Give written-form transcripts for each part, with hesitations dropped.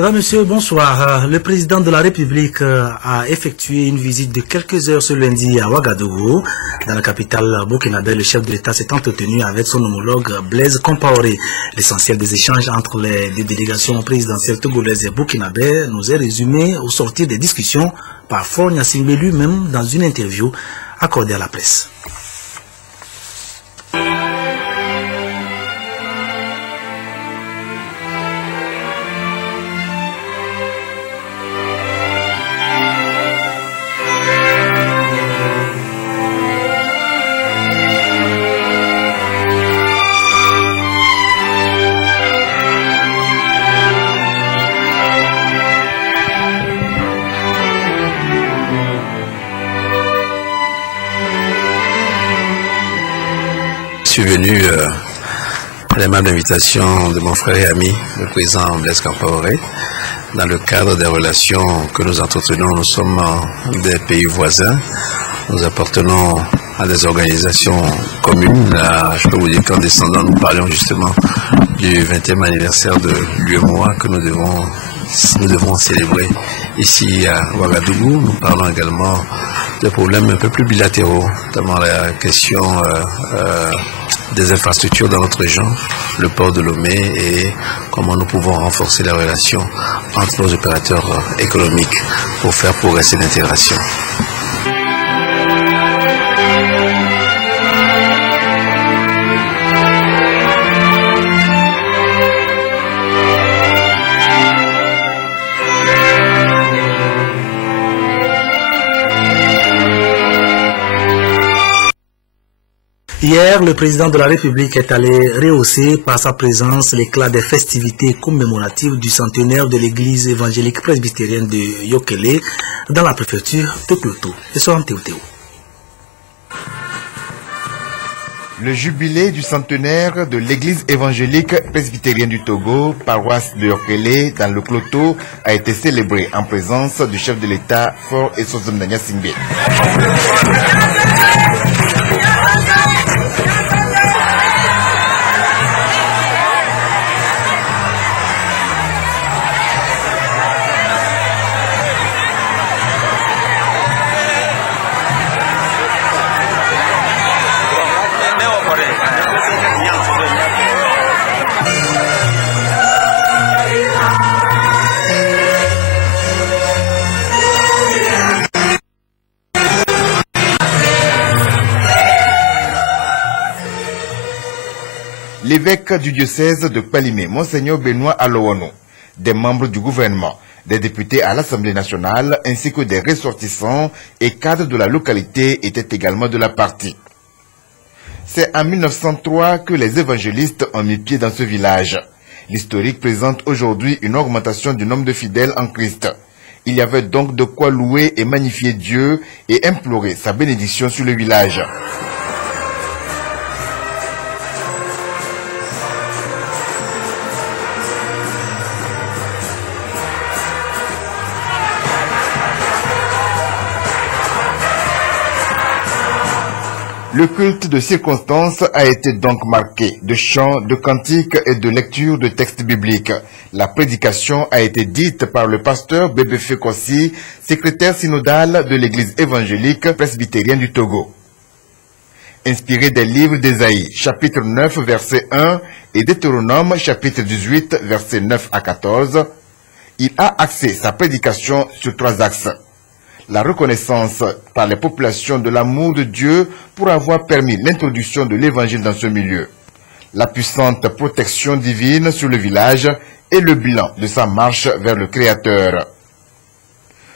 Mesdames, Messieurs, bonsoir. Le président de la République a effectué une visite de quelques heures ce lundi à Ouagadougou. Dans la capitale burkinabé, le chef de l'État s'est entretenu avec son homologue Blaise Compaoré. L'essentiel des échanges entre les deux délégations présidentielles togolaises et burkinabé nous est résumé au sortir des discussions par Faure Gnassingbé lui-même dans une interview accordée à la presse. Je suis venu à l'aimable invitation de mon frère et ami, le président Blaise Compaoré, dans le cadre des relations que nous entretenons. Nous sommes des pays voisins, nous appartenons à des organisations communes. Je peux vous dire qu'en descendant, nous parlions justement du 20e anniversaire de l'UEMOA que nous devons célébrer ici à Ouagadougou. Nous parlons également de problèmes un peu plus bilatéraux, notamment la question des infrastructures dans notre région, le port de Lomé et comment nous pouvons renforcer les relations entre nos opérateurs économiques pour faire progresser l'intégration. Hier, le président de la République est allé rehausser par sa présence l'éclat des festivités commémoratives du centenaire de l'église évangélique presbytérienne de Yokélé dans la préfecture de Kloto. Le jubilé du centenaire de l'église évangélique presbytérienne du Togo, paroisse de Yokélé dans le Kloto, a été célébré en présence du chef de l'État, Faure Gnassingbé. L'évêque du diocèse de Kpalimé, Monseigneur Benoît Alowono, des membres du gouvernement, des députés à l'Assemblée nationale ainsi que des ressortissants et cadres de la localité étaient également de la partie. C'est en 1903 que les évangélistes ont mis pied dans ce village. L'historique présente aujourd'hui une augmentation du nombre de fidèles en Christ. Il y avait donc de quoi louer et magnifier Dieu et implorer sa bénédiction sur le village. Le culte de circonstance a été donc marqué de chants, de cantiques et de lectures de textes bibliques. La prédication a été dite par le pasteur Bébé Kossi, secrétaire synodal de l'église évangélique presbytérienne du Togo. Inspiré des livres d'Ésaïe, chapitre 9, verset 1, et Deutéronome, chapitre 18, verset 9 à 14, il a axé sa prédication sur 3 axes. La reconnaissance par les populations de l'amour de Dieu pour avoir permis l'introduction de l'évangile dans ce milieu, la puissante protection divine sur le village et le bilan de sa marche vers le Créateur.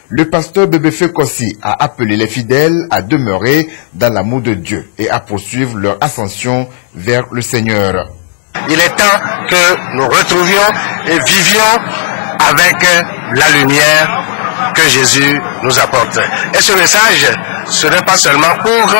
Le pasteur Bébé Kossi a appelé les fidèles à demeurer dans l'amour de Dieu et à poursuivre leur ascension vers le Seigneur. Il est temps que nous retrouvions et vivions avec la lumière que Jésus nous apporte. Et ce message, ce n'est pas seulement pour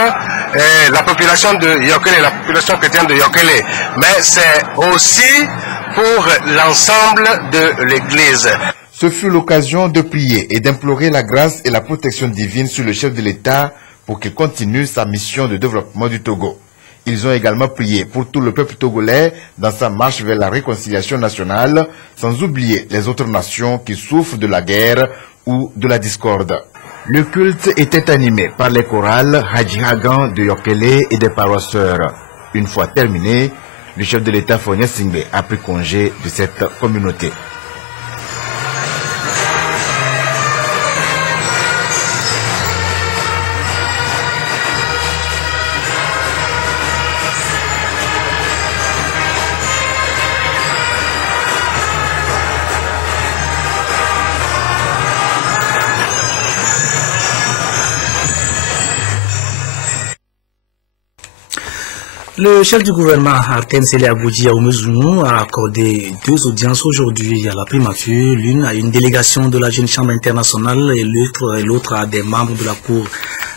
la population de Yokélé, la population chrétienne de Yokélé, mais c'est aussi pour l'ensemble de l'Église. Ce fut l'occasion de prier et d'implorer la grâce et la protection divine sur le chef de l'État pour qu'il continue sa mission de développement du Togo. Ils ont également prié pour tout le peuple togolais dans sa marche vers la réconciliation nationale, sans oublier les autres nations qui souffrent de la guerre ou de la discorde. Le culte était animé par les chorales Hadji Hagan de Yokele et des paroisseurs. Une fois terminé, le chef de l'État Fonia Singbe a pris congé de cette communauté. Le chef du gouvernement, Artem Sele-Aboudi Aoumezoumou, a accordé 2 audiences aujourd'hui à la primature, l'une à une délégation de la Jeune Chambre internationale et l'autre à des membres de la Cour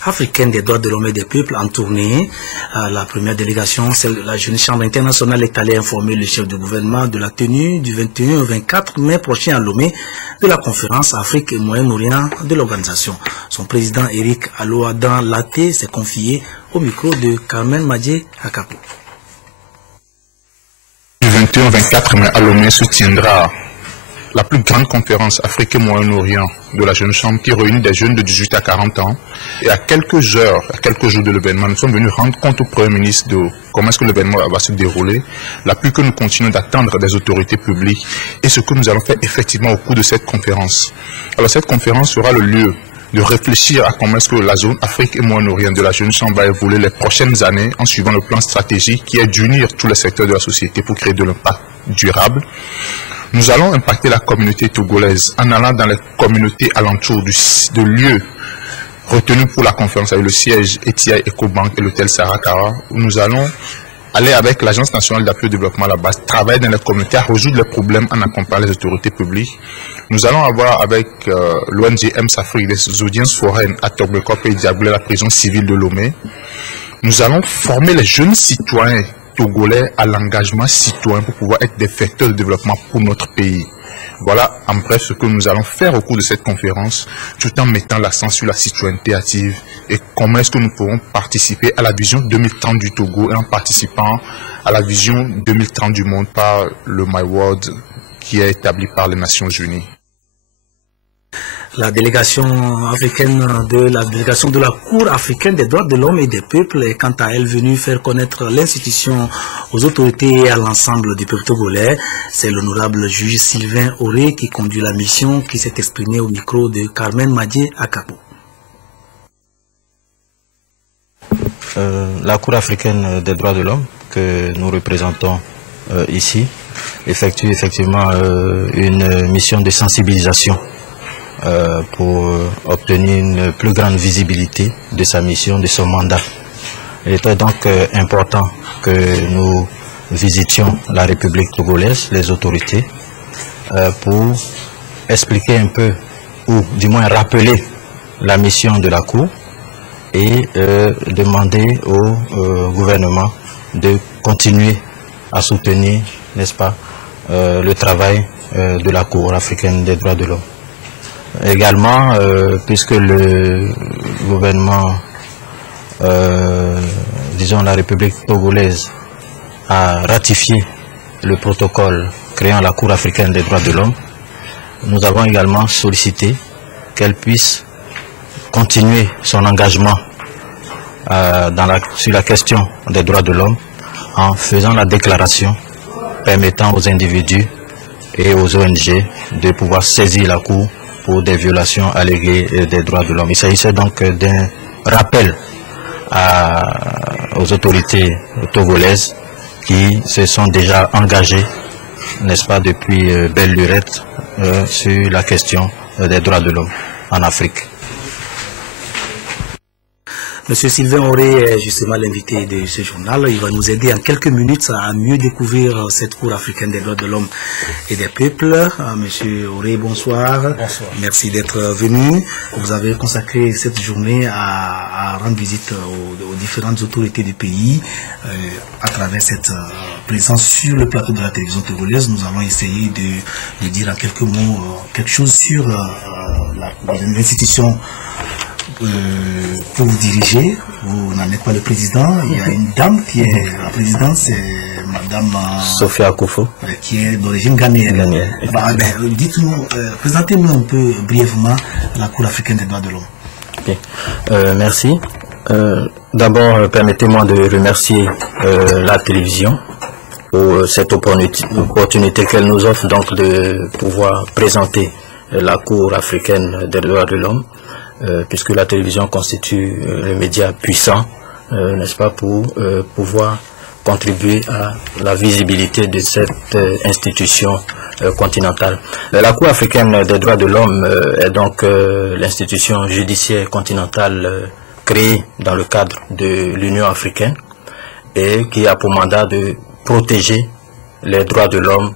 africaine des droits de l'homme et des peuples en tournée. La première délégation, celle de la Jeune Chambre internationale, est allée informer le chef du gouvernement de la tenue du 21 au 24 mai prochain à Lomé de la conférence Afrique et Moyen-Orient de l'organisation. Son président Eric Aloadan Laté s'est confié au micro de Carmen Madje Akapo. Du 21 au 24 mai à Lomé se tiendra la plus grande conférence Afrique et Moyen-Orient de la Jeune Chambre qui réunit des jeunes de 18 à 40 ans. Et à quelques jours de l'événement, nous sommes venus rendre compte au Premier ministre de comment est-ce que l'événement va se dérouler, l'appui que nous continuons d'attendre des autorités publiques et ce que nous allons faire effectivement au cours de cette conférence. Alors cette conférence sera le lieu de réfléchir à comment est-ce que la zone Afrique et Moyen-Orient de la Jeune Chambre va évoluer les prochaines années en suivant le plan stratégique qui est d'unir tous les secteurs de la société pour créer de l'impact durable. Nous allons impacter la communauté togolaise en allant dans les communautés alentours de lieux retenus pour la conférence avec le siège Etia Ecobank et l'hôtel Sarakara, où nous allons aller avec l'Agence nationale d'appui au développement à la base, travailler dans les communautés à résoudre les problèmes en accompagnant les autorités publiques. Nous allons avoir avec l'ONG EMS-Afrique des audiences foraines à Togbekop et Diablé, la prison civile de Lomé. Nous allons former les jeunes citoyens togolais à l'engagement citoyen pour pouvoir être des vecteurs de développement pour notre pays. Voilà en bref ce que nous allons faire au cours de cette conférence, tout en mettant l'accent sur la citoyenneté active et comment est-ce que nous pourrons participer à la vision 2030 du Togo et en participant à la vision 2030 du monde par le My World qui est établi par les Nations Unies. La délégation africaine de la Cour africaine des droits de l'homme et des peuples est quant à elle venue faire connaître l'institution aux autorités et à l'ensemble du peuple togolais. C'est l'honorable juge Sylvain Auré qui conduit la mission, qui s'est exprimé au micro de Carmen Madje Akapo. La Cour africaine des droits de l'homme que nous représentons ici effectue effectivement une mission de sensibilisation pour obtenir une plus grande visibilité de sa mission, de son mandat. Il était donc important que nous visitions la République togolaise, les autorités, pour expliquer un peu, ou du moins rappeler la mission de la Cour et demander au gouvernement de continuer à soutenir, n'est-ce pas, le travail de la Cour africaine des droits de l'homme. Également, puisque le gouvernement, disons la République togolaise, a ratifié le protocole créant la Cour africaine des droits de l'homme, nous avons également sollicité qu'elle puisse continuer son engagement sur la question des droits de l'homme en faisant la déclaration permettant aux individus et aux ONG de pouvoir saisir la Cour pour des violations alléguées des droits de l'homme. Il s'agissait donc d'un rappel aux autorités togolaises qui se sont déjà engagées, n'est-ce pas, depuis belle lurette sur la question des droits de l'homme en Afrique. Monsieur Sylvain Auré est justement l'invité de ce journal. Il va nous aider en quelques minutes à mieux découvrir cette Cour africaine des droits de l'homme et des peuples. Monsieur Auré, bonsoir. Bonsoir. Merci d'être venu. Vous avez consacré cette journée à rendre visite aux différentes autorités du pays à travers cette présence sur le plateau de la télévision togolaise. Nous allons essayer de dire en quelques mots quelque chose sur l'institution que vous dirigez, vous n'en êtes pas le président, il y a une dame qui est la présidente, c'est Madame Sophia Akufo, qui est d'origine ghanéenne. Dites-nous, présentez-nous un peu brièvement la Cour africaine des droits de l'homme. Okay. Merci. D'abord, permettez-moi de remercier la télévision pour cette opportunité qu'elle nous offre donc de pouvoir présenter la Cour africaine des droits de l'homme, puisque la télévision constitue le média puissant, n'est-ce pas, pour pouvoir contribuer à la visibilité de cette institution continentale. La Cour africaine des droits de l'homme est donc l'institution judiciaire continentale créée dans le cadre de l'Union africaine et qui a pour mandat de protéger les droits de l'homme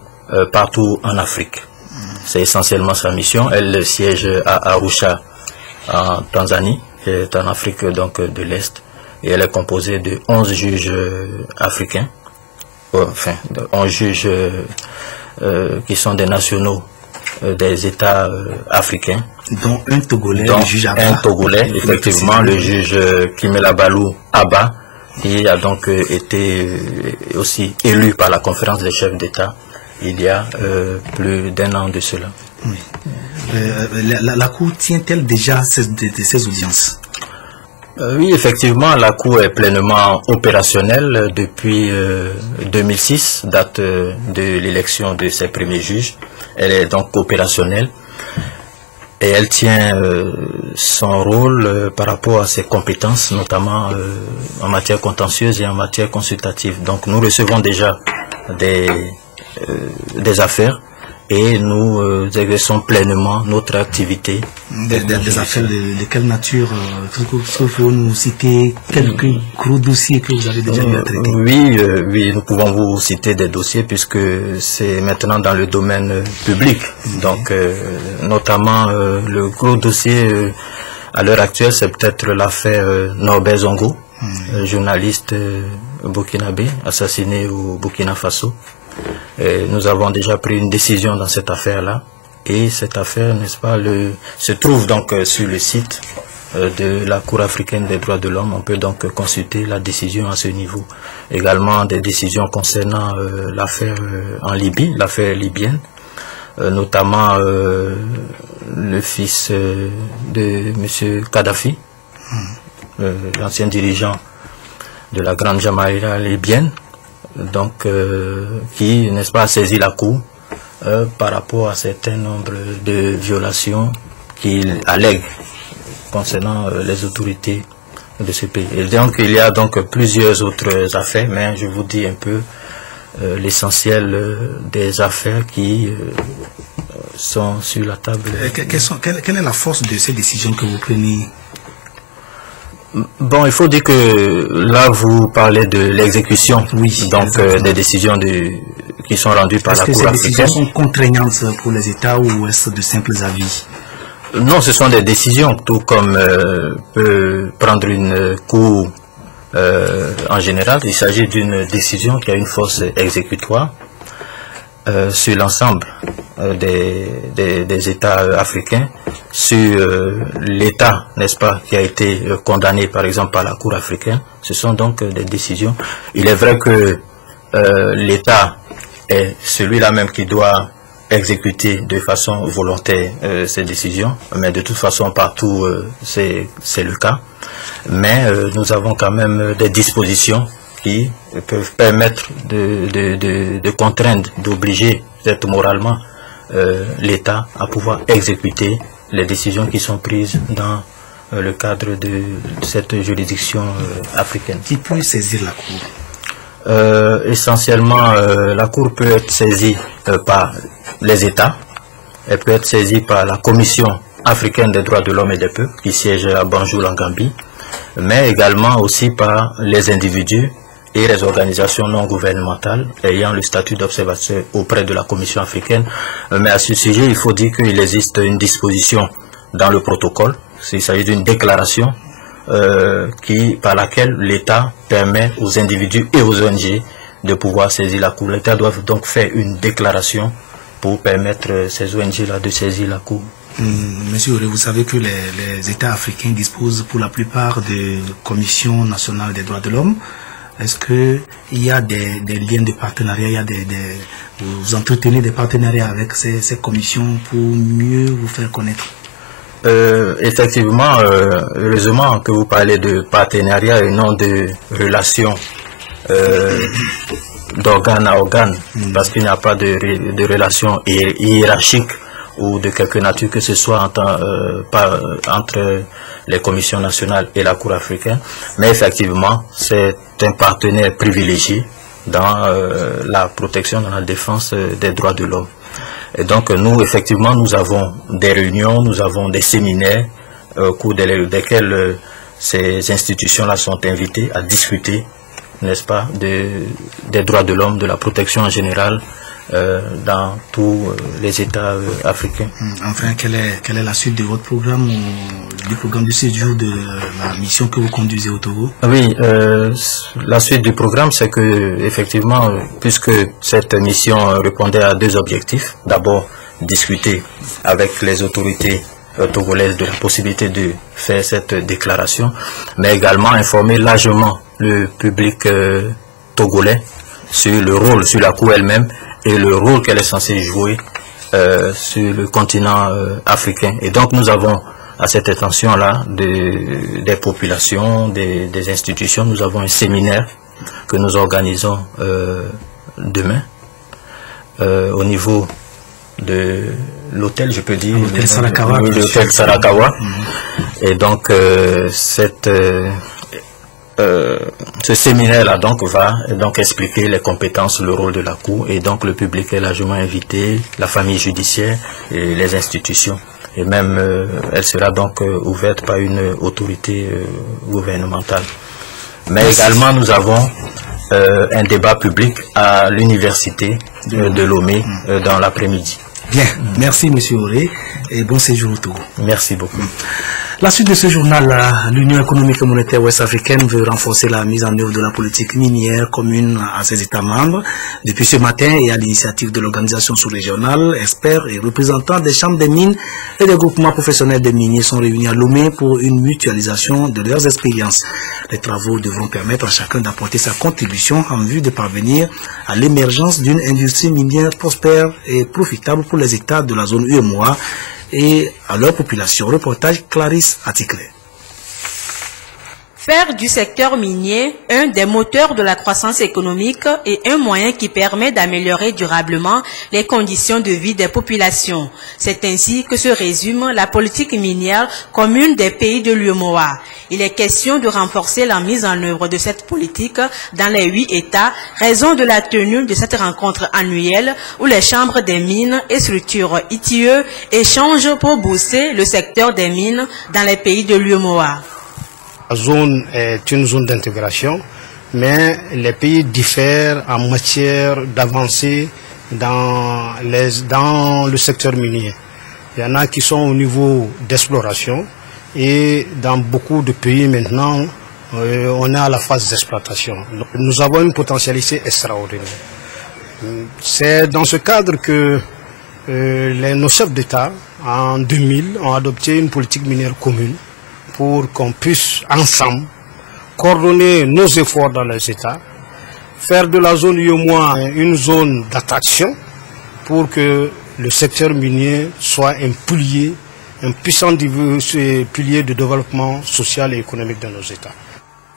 partout en Afrique. C'est essentiellement sa mission. Elle siège à Arusha, en Tanzanie, qui est en Afrique donc de l'Est, et elle est composée de 11 juges africains, enfin, 11 juges qui sont des nationaux des États africains. Dont un Togolais, dont le juge Abba. Un Togolais, effectivement, le juge Kimela Balou Abba, qui a donc été aussi élu par la conférence des chefs d'État il y a plus d'un an de cela. Oui. La Cour tient-elle déjà ces audiences? Oui, effectivement, la Cour est pleinement opérationnelle depuis 2006, date de l'élection de ses premiers juges. Elle est donc opérationnelle et elle tient son rôle par rapport à ses compétences, notamment en matière contentieuse et en matière consultative. Donc nous recevons déjà des affaires et nous exerçons pleinement notre activité. Des affaires de quelle nature? Est-ce que vous nous citer quelques gros dossiers que vous avez déjà eu à traiter? Oui, nous pouvons vous citer des dossiers puisque c'est maintenant dans le domaine public. Donc, notamment, le gros dossier à l'heure actuelle, c'est peut-être l'affaire Norbert Zongo, journaliste burkinabé, assassiné au Burkina Faso. Et nous avons déjà pris une décision dans cette affaire-là. Et cette affaire, n'est-ce pas, se trouve donc sur le site de la Cour africaine des droits de l'homme. On peut donc consulter la décision à ce niveau. Également des décisions concernant l'affaire en Libye, l'affaire libyenne, notamment le fils de M. Kadhafi, l'ancien dirigeant de la grande Jamaïra libyenne, donc qui, n'est-ce pas, a saisi la Cour par rapport à un certain nombre de violations qu'il allègue concernant les autorités de ce pays. Et donc il y a donc plusieurs autres affaires, mais je vous dis un peu l'essentiel des affaires qui sont sur la table. Quelle est la force de ces décisions que vous prenez? Bon, il faut dire que là, vous parlez de l'exécution, oui, donc des décisions qui sont rendues par la Cour africaine. Est-ce que ces décisions sont contraignantes pour les États ou est-ce de simples avis? Non, ce sont des décisions, tout comme peut prendre une Cour en général. Il s'agit d'une décision qui a une force exécutoire sur l'ensemble des États africains, sur l'État, n'est-ce pas, qui a été condamné par exemple par la Cour africaine. Ce sont donc des décisions. Il est vrai que l'État est celui-là même qui doit exécuter de façon volontaire ces décisions, mais de toute façon partout c'est le cas. Mais nous avons quand même des dispositions qui peuvent permettre de contraindre, d'obliger peut-être moralement l'État à pouvoir exécuter les décisions qui sont prises dans le cadre de cette juridiction africaine. Qui peut saisir la Cour? Essentiellement, la Cour peut être saisie par les États, elle peut être saisie par la Commission africaine des droits de l'homme et des peuples qui siège à Banjul en Gambie, mais également aussi par les individus et les organisations non gouvernementales ayant le statut d'observateur auprès de la Commission africaine. Mais à ce sujet, il faut dire qu'il existe une disposition dans le protocole. Il s'agit d'une déclaration par laquelle l'État permet aux individus et aux ONG de pouvoir saisir la Cour. L'État doit donc faire une déclaration pour permettre ces ONG-là de saisir la Cour. Monsieur Auré, vous savez que les États africains disposent pour la plupart de commissions nationales des droits de l'homme. Est-ce qu'il y a des liens de partenariat, vous entretenez des partenariats avec ces commissions pour mieux vous faire connaître? Effectivement, heureusement que vous parlez de partenariat et non de relations d'organe à organe, parce qu'il n'y a pas de relation hiérarchique ou de quelque nature que ce soit entre les commissions nationales et la Cour africaine, mais effectivement c'est un partenaire privilégié dans la protection, dans la défense des droits de l'homme. Et donc nous, effectivement, nous avons des réunions, nous avons des séminaires au cours desquels ces institutions-là sont invitées à discuter, n'est-ce pas, des droits de l'homme, de la protection en général dans tous les États africains. Enfin, quelle est la suite de votre programme, ou du programme de séjour de la mission que vous conduisez au Togo? Oui, la suite du programme, c'est que, effectivement, puisque cette mission répondait à deux objectifs, d'abord discuter avec les autorités togolaises de la possibilité de faire cette déclaration, mais également informer largement le public togolais sur le rôle, sur la Cour elle-même, et le rôle qu'elle est censée jouer sur le continent africain. Et donc nous avons à cette intention-là des populations, des institutions, nous avons un séminaire que nous organisons demain au niveau de l'hôtel, je peux dire, l'hôtel Sarakawa. L'hôtel Sarakawa. Et donc ce séminaire-là donc va donc expliquer les compétences, le rôle de la Cour, et donc le public est largement invité, la famille judiciaire et les institutions. Et même elle sera donc ouverte par une autorité gouvernementale. Mais également nous avons un débat public à l'université de Lomé dans l'après-midi. Bien, merci Monsieur Auré et bon séjour au Togo. Merci beaucoup. La suite de ce journal, l'Union économique et monétaire ouest-africaine veut renforcer la mise en œuvre de la politique minière commune à ses États membres. Depuis ce matin et à l'initiative de l'organisation sous-régionale, experts et représentants des chambres des mines et des groupements professionnels des miniers sont réunis à Lomé pour une mutualisation de leurs expériences. Les travaux devront permettre à chacun d'apporter sa contribution en vue de parvenir à l'émergence d'une industrie minière prospère et profitable pour les États de la zone UEMOA et à leur population. Reportage Clarisse Atikle. Faire du secteur minier un des moteurs de la croissance économique et un moyen qui permet d'améliorer durablement les conditions de vie des populations. C'est ainsi que se résume la politique minière commune des pays de l'UEMOA. Il est question de renforcer la mise en œuvre de cette politique dans les 8 États, raison de la tenue de cette rencontre annuelle où les chambres des mines et structures ITIE échangent pour booster le secteur des mines dans les pays de l'UEMOA. La zone est une zone d'intégration, mais les pays diffèrent en matière d'avancée dans le secteur minier. Il y en a qui sont au niveau d'exploration et dans beaucoup de pays maintenant, on est à la phase d'exploitation. Nous avons une potentialité extraordinaire. C'est dans ce cadre que nos chefs d'État, en 2000, ont adopté une politique minière commune pour qu'on puisse ensemble coordonner nos efforts dans les États, faire de la zone UEMOA une zone d'attraction pour que le secteur minier soit un puissant pilier de développement social et économique de nos États.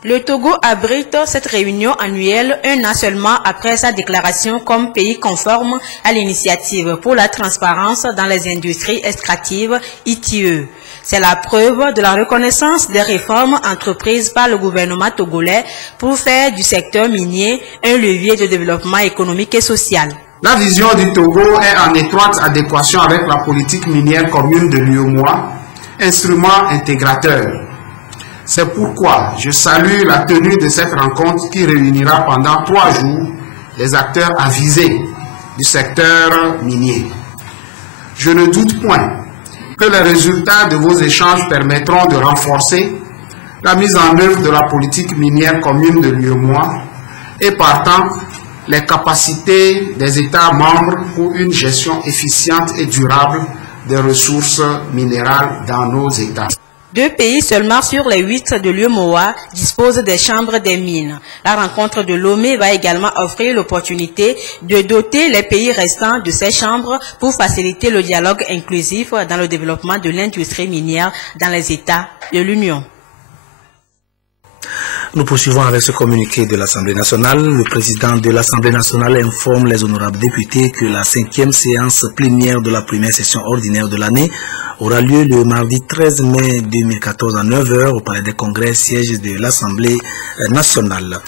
Le Togo abrite cette réunion annuelle un an seulement après sa déclaration comme pays conforme à l'initiative pour la transparence dans les industries extractives ITIE. C'est la preuve de la reconnaissance des réformes entreprises par le gouvernement togolais pour faire du secteur minier un levier de développement économique et social. La vision du Togo est en étroite adéquation avec la politique minière commune de l'UEMOA, instrument intégrateur. C'est pourquoi je salue la tenue de cette rencontre qui réunira pendant 3 jours les acteurs avisés du secteur minier. Je ne doute point que les résultats de vos échanges permettront de renforcer la mise en œuvre de la politique minière commune de l'UEMOA et partant les capacités des États membres pour une gestion efficiente et durable des ressources minérales dans nos États. 2 pays seulement sur les 8 de l'UEMOA disposent des chambres des mines. La rencontre de Lomé va également offrir l'opportunité de doter les pays restants de ces chambres pour faciliter le dialogue inclusif dans le développement de l'industrie minière dans les États de l'Union. Nous poursuivons avec ce communiqué de l'Assemblée nationale. Le président de l'Assemblée nationale informe les honorables députés que la 5e séance plénière de la première session ordinaire de l'année aura lieu le mardi 13 mai 2014 à 9h au Palais des Congrès, siège de l'Assemblée nationale.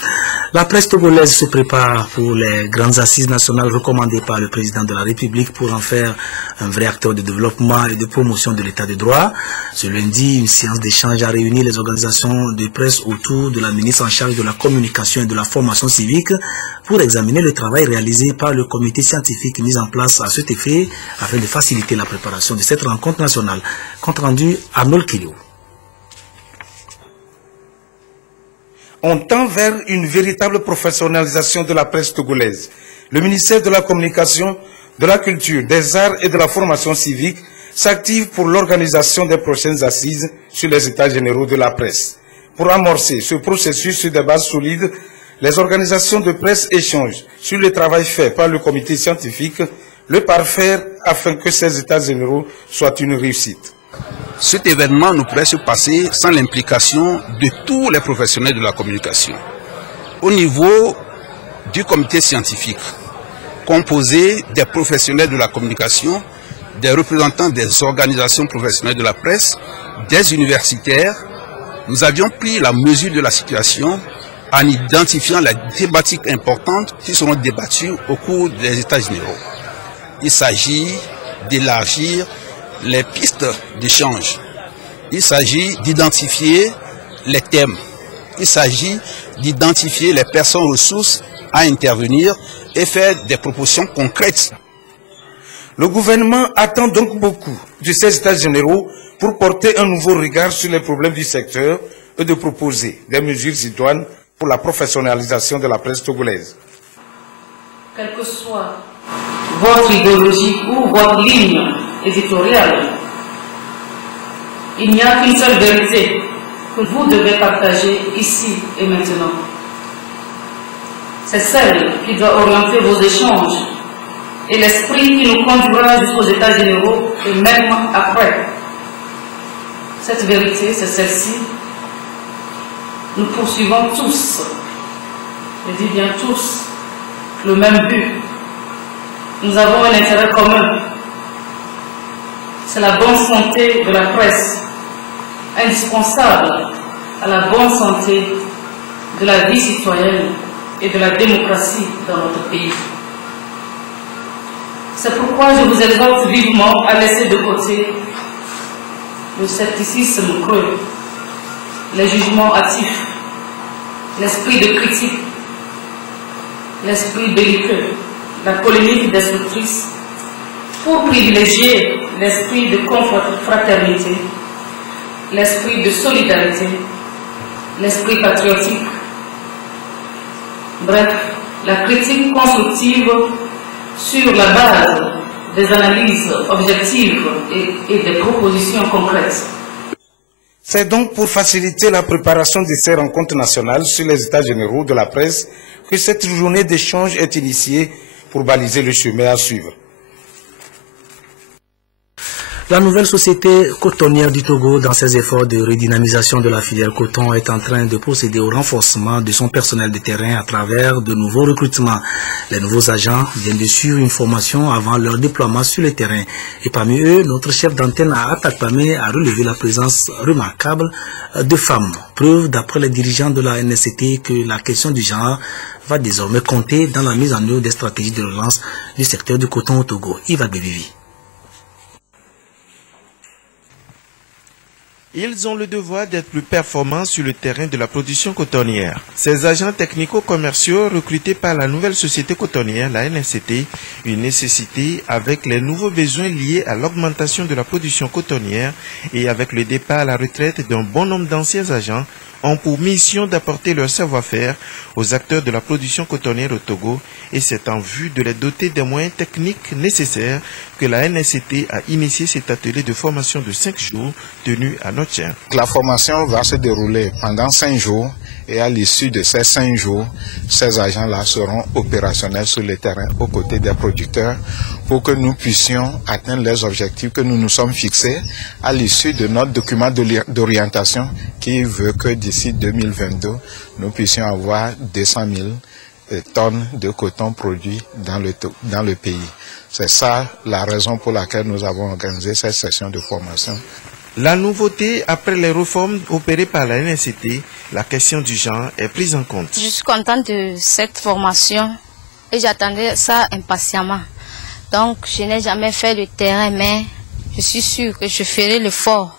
La presse togolaise se prépare pour les grandes assises nationales recommandées par le président de la République pour en faire un vrai acteur de développement et de promotion de l'état de droit. Ce lundi, une séance d'échange a réuni les organisations de presse autour de la ministre en charge de la communication et de la formation civique pour examiner le travail réalisé par le comité scientifique mis en place à cet effet afin de faciliter la préparation de cette rencontre nationale. Compte rendu Arnold Kilio. On tend vers une véritable professionnalisation de la presse togolaise. Le ministère de la Communication, de la Culture, des Arts et de la Formation civique s'active pour l'organisation des prochaines assises sur les états généraux de la presse. Pour amorcer ce processus sur des bases solides, les organisations de presse échangent sur le travail fait par le comité scientifique, le parfaire afin que ces états généraux soient une réussite. Cet événement ne pourrait se passer sans l'implication de tous les professionnels de la communication. Au niveau du comité scientifique, composé des professionnels de la communication, des représentants des organisations professionnelles de la presse, des universitaires, nous avions pris la mesure de la situation en identifiant les thématiques importantes qui seront débattues au cours des états généraux. Il s'agit d'élargir les pistes d'échange. Il s'agit d'identifier les thèmes. Il s'agit d'identifier les personnes ressources à intervenir et faire des propositions concrètes. Le gouvernement attend donc beaucoup de ces états généraux pour porter un nouveau regard sur les problèmes du secteur et de proposer des mesures idoines pour la professionnalisation de la presse togolaise. Quelle que soit votre idéologie ou votre ligne éditoriale, il n'y a qu'une seule vérité que vous devez partager ici et maintenant. C'est celle qui doit orienter vos échanges et l'esprit qui nous conduira jusqu'aux états généraux et même après. Cette vérité, c'est celle-ci. Nous poursuivons tous, je dis bien tous, le même but. Nous avons un intérêt commun. C'est la bonne santé de la presse, indispensable à la bonne santé de la vie citoyenne et de la démocratie dans notre pays. C'est pourquoi je vous exhorte vivement à laisser de côté le scepticisme creux, les jugements hâtifs, l'esprit de critique, l'esprit belliqueux, la polémique destructrice, pour privilégier l'esprit de fraternité, l'esprit de solidarité, l'esprit patriotique. Bref, la critique constructive sur la base des analyses objectives et des propositions concrètes. C'est donc pour faciliter la préparation de ces rencontres nationales sur les états généraux de la presse que cette journée d'échange est initiée pour baliser le chemin à suivre. La nouvelle société cotonnière du Togo, dans ses efforts de redynamisation de la filière coton, est en train de procéder au renforcement de son personnel de terrain à travers de nouveaux recrutements. Les nouveaux agents viennent de suivre une formation avant leur déploiement sur le terrain. Et parmi eux, notre chef d'antenne à Atakpamé a relevé la présence remarquable de femmes. Preuve, d'après les dirigeants de la NSCT, que la question du genre va désormais compter dans la mise en œuvre des stratégies de relance du secteur du coton au Togo. Yves Bévivi. Ils ont le devoir d'être plus performants sur le terrain de la production cotonnière. Ces agents technico-commerciaux recrutés par la nouvelle société cotonnière, la NSCT, une nécessité avec les nouveaux besoins liés à l'augmentation de la production cotonnière et avec le départ à la retraite d'un bon nombre d'anciens agents, ont pour mission d'apporter leur savoir-faire aux acteurs de la production cotonnière au Togo et c'est en vue de les doter des moyens techniques nécessaires que la NSCT a initié cet atelier de formation de 5 jours tenu à Notiens. La formation va se dérouler pendant 5 jours et à l'issue de ces 5 jours, ces agents-là seront opérationnels sur le terrain aux côtés des producteurs pour que nous puissions atteindre les objectifs que nous nous sommes fixés à l'issue de notre document d'orientation qui veut que d'ici 2022, nous puissions avoir 200 000 tonnes de coton produit dans le pays. C'est ça la raison pour laquelle nous avons organisé cette session de formation. La nouveauté, après les réformes opérées par la NSCT, la question du genre est prise en compte. Je suis contente de cette formation et j'attendais ça impatiemment. Donc, je n'ai jamais fait le terrain, mais je suis sûre que je ferai l'effort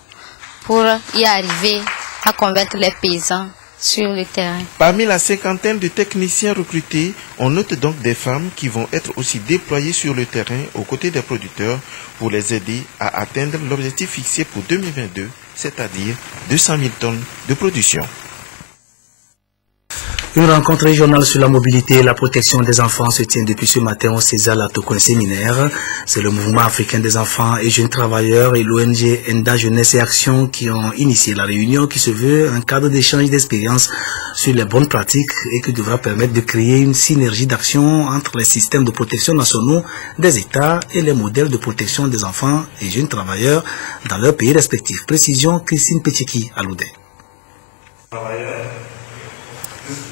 pour y arriver à convaincre les paysans sur le terrain. Parmi la cinquantaine de techniciens recrutés, on note donc des femmes qui vont être aussi déployées sur le terrain aux côtés des producteurs pour les aider à atteindre l'objectif fixé pour 2022, c'est-à-dire 200 000 tonnes de production. Une rencontre régionale sur la mobilité et la protection des enfants se tient depuis ce matin au César Latoko Séminaire. C'est le mouvement africain des enfants et jeunes travailleurs et l'ONG ENDA Jeunesse et Action qui ont initié la réunion qui se veut un cadre d'échange d'expériences sur les bonnes pratiques et qui devra permettre de créer une synergie d'action entre les systèmes de protection nationaux des États et les modèles de protection des enfants et jeunes travailleurs dans leurs pays respectifs. Précision Christine Petchiki à Loudé.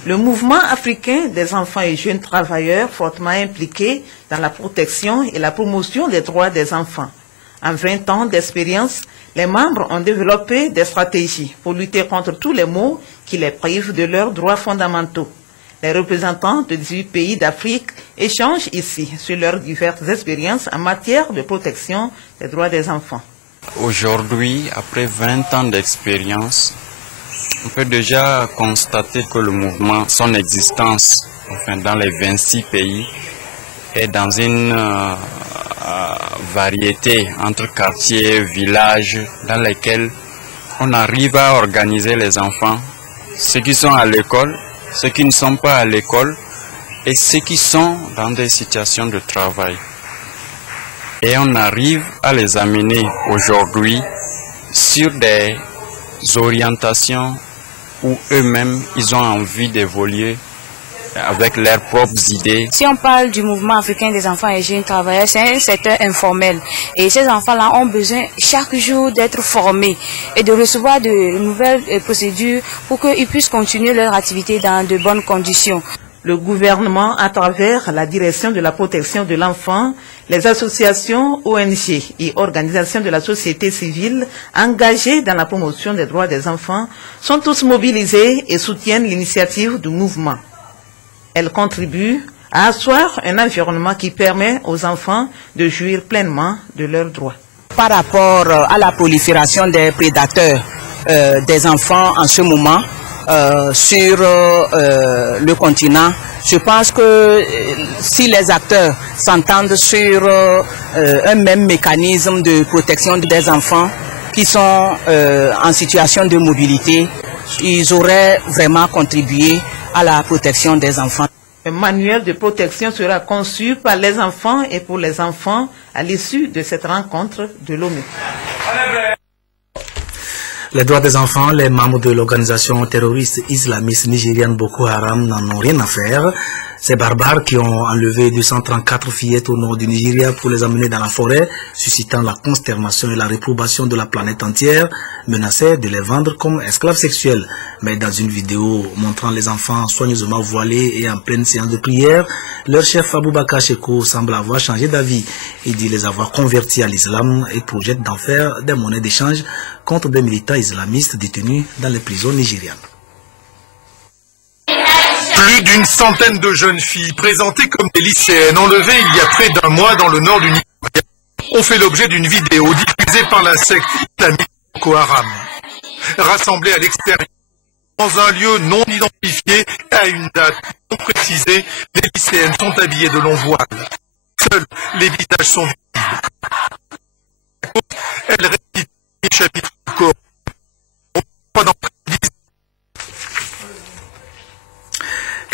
Le mouvement africain des enfants et jeunes travailleurs fortement impliqué dans la protection et la promotion des droits des enfants. En 20 ans d'expérience, les membres ont développé des stratégies pour lutter contre tous les maux qui les privent de leurs droits fondamentaux. Les représentants de 18 pays d'Afrique échangent ici sur leurs diverses expériences en matière de protection des droits des enfants. Aujourd'hui, après 20 ans d'expérience, on peut déjà constater que le mouvement, son existence, enfin dans les 26 pays, est dans une variété entre quartiers, villages, dans lesquels on arrive à organiser les enfants, ceux qui sont à l'école, ceux qui ne sont pas à l'école et ceux qui sont dans des situations de travail. Et on arrive à les amener aujourd'hui sur des orientations où eux-mêmes, ils ont envie d'évoluer avec leurs propres idées. Si on parle du mouvement africain des enfants et jeunes travailleurs, c'est un secteur informel. Et ces enfants-là ont besoin chaque jour d'être formés et de recevoir de nouvelles procédures pour qu'ils puissent continuer leur activité dans de bonnes conditions. Le gouvernement, à travers la direction de la protection de l'enfant, les associations, ONG et organisations de la société civile engagées dans la promotion des droits des enfants sont tous mobilisés et soutiennent l'initiative du mouvement. Elles contribuent à asseoir un environnement qui permet aux enfants de jouir pleinement de leurs droits. Par rapport à la prolifération des prédateurs des enfants en ce moment, sur le continent, je pense que si les acteurs s'entendent sur un même mécanisme de protection des enfants qui sont en situation de mobilité, ils auraient vraiment contribué à la protection des enfants. Un manuel de protection sera conçu par les enfants et pour les enfants à l'issue de cette rencontre de l'ONU. Les droits des enfants, les membres de l'organisation terroriste islamiste nigériane Boko Haram n'en ont rien à faire. Ces barbares qui ont enlevé 234 fillettes au nord du Nigeria pour les amener dans la forêt, suscitant la consternation et la réprobation de la planète entière, menaçaient de les vendre comme esclaves sexuels. Mais dans une vidéo montrant les enfants soigneusement voilés et en pleine séance de prière, leur chef Aboubakar Cheko semble avoir changé d'avis. Il dit les avoir convertis à l'islam et projette d'en faire des monnaies d'échange contre des militants islamistes détenus dans les prisons nigérianes. Plus d'une centaine de jeunes filles présentées comme des lycéennes enlevées il y a près d'un mois dans le nord du Nigeria ont fait l'objet d'une vidéo diffusée par la secte islamique Boko Haram. Rassemblées à l'extérieur, dans un lieu non identifié et à une date non précisée, les lycéennes sont habillées de longs voiles. Seuls les visages sont visibles. Elles récitent les chapitres du Coran.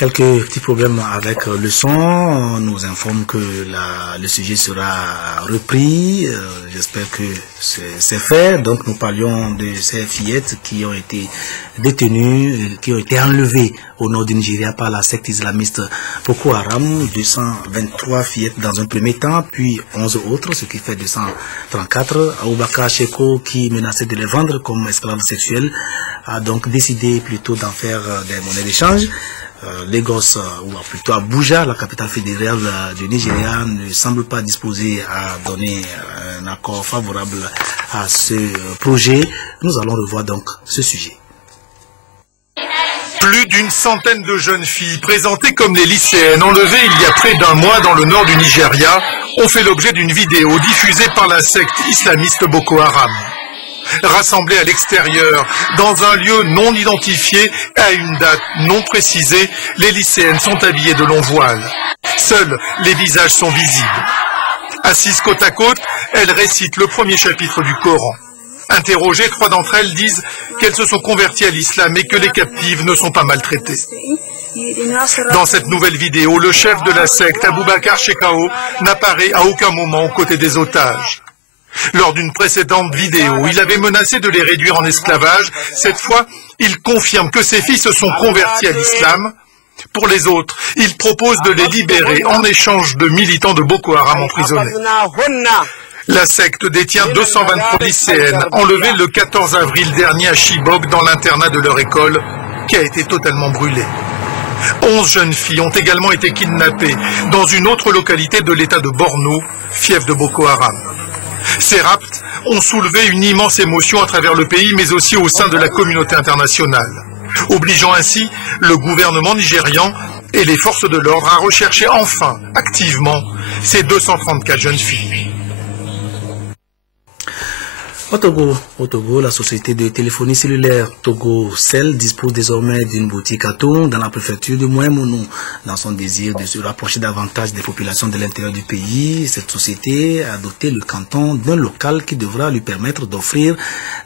Quelques petits problèmes avec le son. On nous informe que le sujet sera repris. J'espère que c'est fait. Donc nous parlions de ces fillettes qui ont été détenues, qui ont été enlevées au nord du Nigeria par la secte islamiste Boko Haram. 223 fillettes dans un premier temps, puis 11 autres, ce qui fait 234. Aboubakar Sheko, qui menaçait de les vendre comme esclaves sexuels, a donc décidé plutôt d'en faire des monnaies d'échange. Lagos, ou plutôt Abuja, la capitale fédérale du Nigeria, ne semble pas disposée à donner un accord favorable à ce projet. Nous allons revoir donc ce sujet. Plus d'une centaine de jeunes filles présentées comme les lycéennes enlevées il y a près d'un mois dans le nord du Nigeria ont fait l'objet d'une vidéo diffusée par la secte islamiste Boko Haram. Rassemblées à l'extérieur, dans un lieu non identifié, à une date non précisée, les lycéennes sont habillées de longs voiles. Seuls les visages sont visibles. Assises côte à côte, elles récitent le premier chapitre du Coran. Interrogées, 3 d'entre elles disent qu'elles se sont converties à l'islam et que les captives ne sont pas maltraitées. Dans cette nouvelle vidéo, le chef de la secte, Aboubakar Shekau, n'apparaît à aucun moment aux côtés des otages. Lors d'une précédente vidéo, il avait menacé de les réduire en esclavage. Cette fois, il confirme que ses filles se sont converties à l'islam. Pour les autres, il propose de les libérer en échange de militants de Boko Haram emprisonnés. La secte détient 223 lycéennes enlevées le 14 avril dernier à Chibok dans l'internat de leur école qui a été totalement brûlé. 11 jeunes filles ont également été kidnappées dans une autre localité de l'état de Borno, fief de Boko Haram. Ces rapts ont soulevé une immense émotion à travers le pays, mais aussi au sein de la communauté internationale, obligeant ainsi le gouvernement nigérian et les forces de l'ordre à rechercher enfin, activement, ces 234 jeunes filles. Au Togo, la société de téléphonie cellulaire Togocel dispose désormais d'une boutique à Toun dans la préfecture de Moyen-Mono. Dans son désir de se rapprocher davantage des populations de l'intérieur du pays, cette société a doté le canton d'un local qui devra lui permettre d'offrir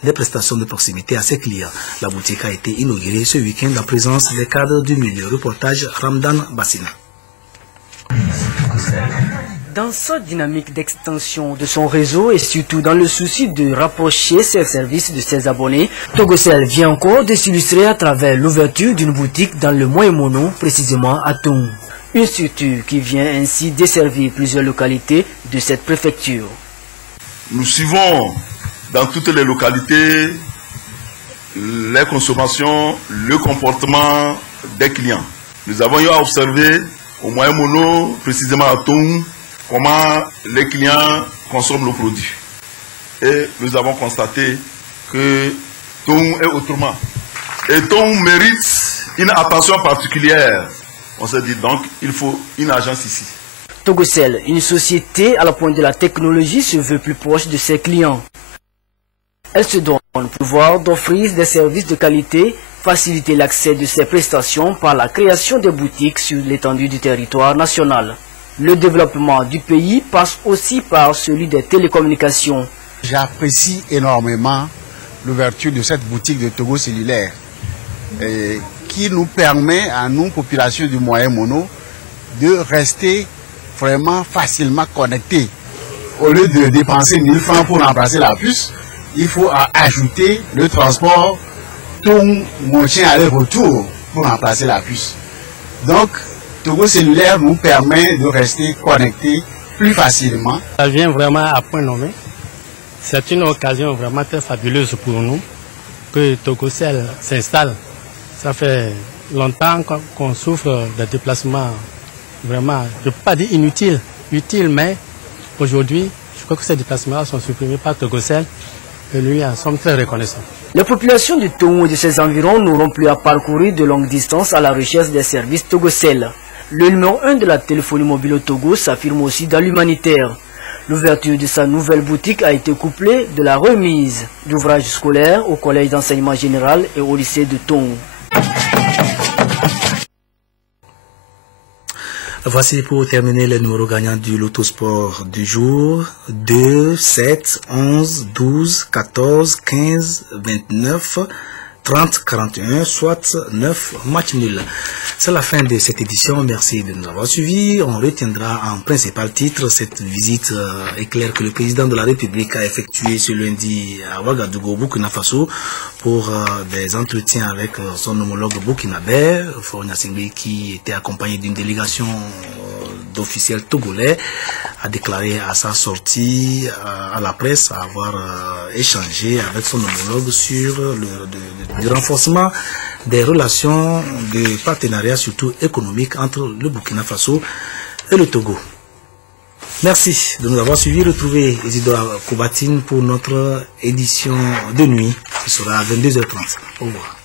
des prestations de proximité à ses clients. La boutique a été inaugurée ce week-end en présence des cadres du milieu. Reportage Ramdan Bassina. Dans sa dynamique d'extension de son réseau et surtout dans le souci de rapprocher ses services de ses abonnés, Togocel vient encore de s'illustrer à travers l'ouverture d'une boutique dans le Moyen-Mono, précisément à Toun. Une structure qui vient ainsi desservir plusieurs localités de cette préfecture. Nous suivons dans toutes les localités les consommations, le comportement des clients. Nous avons eu à observer au Moyen-Mono, précisément à Toun, comment les clients consomment le produit. Et nous avons constaté que Toun est autrement. Et Toun mérite une attention particulière. On s'est dit donc, il faut une agence ici. Togocel, une société à la pointe de la technologie, se veut plus proche de ses clients. Elle se donne le pouvoir d'offrir des services de qualité, faciliter l'accès de ses prestations par la création de boutiques sur l'étendue du territoire national. Le développement du pays passe aussi par celui des télécommunications. J'apprécie énormément l'ouverture de cette boutique de Togo cellulaire qui nous permet à nous, population du Moyen-Mono, de rester vraiment facilement connectés. Au lieu de dépenser 1000 francs pour remplacer la puce, il faut ajouter le transport Toun-Montien aller-retour pour remplacer la puce. Donc, Togo cellulaire nous permet de rester connectés plus facilement. Ça vient vraiment à point nommé. C'est une occasion vraiment très fabuleuse pour nous que Togocel s'installe. Ça fait longtemps qu'on souffre de déplacements vraiment, je ne peux pas dire inutiles, utiles, mais aujourd'hui, je crois que ces déplacements sont supprimés par Togocel et nous en sommes très reconnaissants. Les populations de Toun et de ses environs n'auront plus à parcourir de longues distances à la recherche des services Togocel. Le numéro 1 de la téléphonie mobile au Togo s'affirme aussi dans l'humanitaire. L'ouverture de sa nouvelle boutique a été couplée de la remise d'ouvrages scolaires au collège d'enseignement général et au lycée de Toun. Voici pour terminer les numéros gagnants du Loto Sport du jour. 2, 7, 11, 12, 14, 15, 29, 30-41, soit 9 matchs nuls. C'est la fin de cette édition. Merci de nous avoir suivis. On retiendra en principal titre cette visite éclair que le président de la République a effectuée ce lundi à Ouagadougou, Burkina Faso, pour des entretiens avec son homologue burkinabé, Faure Gnassingbé, qui était accompagné d'une délégation d'officiels togolais, a déclaré à sa sortie à la presse avoir échangé avec son homologue sur le renforcement des relations de partenariat, surtout économique, entre le Burkina Faso et le Togo. Merci de nous avoir suivis. Retrouvez Isidore Koubatine pour notre édition de nuit, qui sera à 22h30. Au revoir.